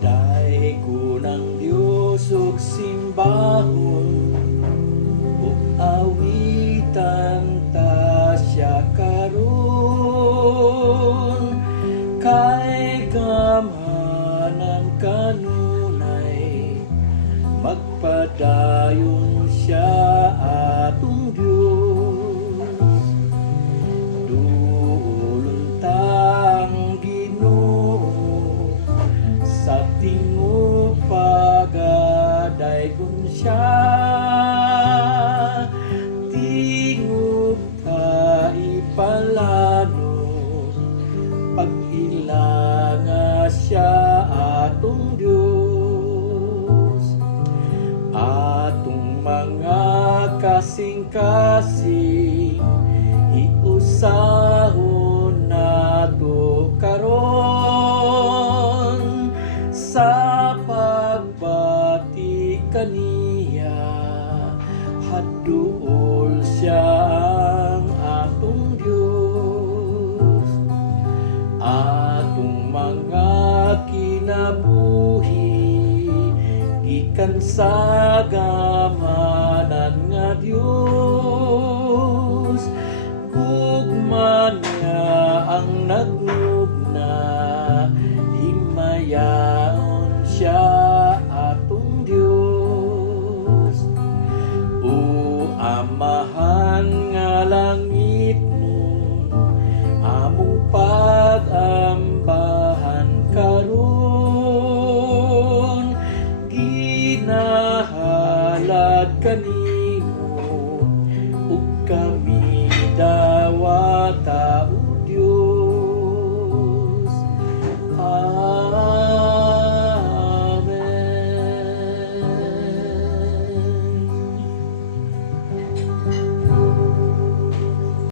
Daigo ng Diyos ug simbahon ug awitan ta siya karon kay gamanan kanunay magpadayon siya atong Diyos. Duulon tang Ginoo sa tingog pagadaygon siya, tingog ta ipalano pag-ilanga siya atong Diyos. Atong mga kasing-kasing iusahon nato karon sa pagbati kaniya, hadduol siya ang atong Diyos. Atong mga kinabuhi gikan sa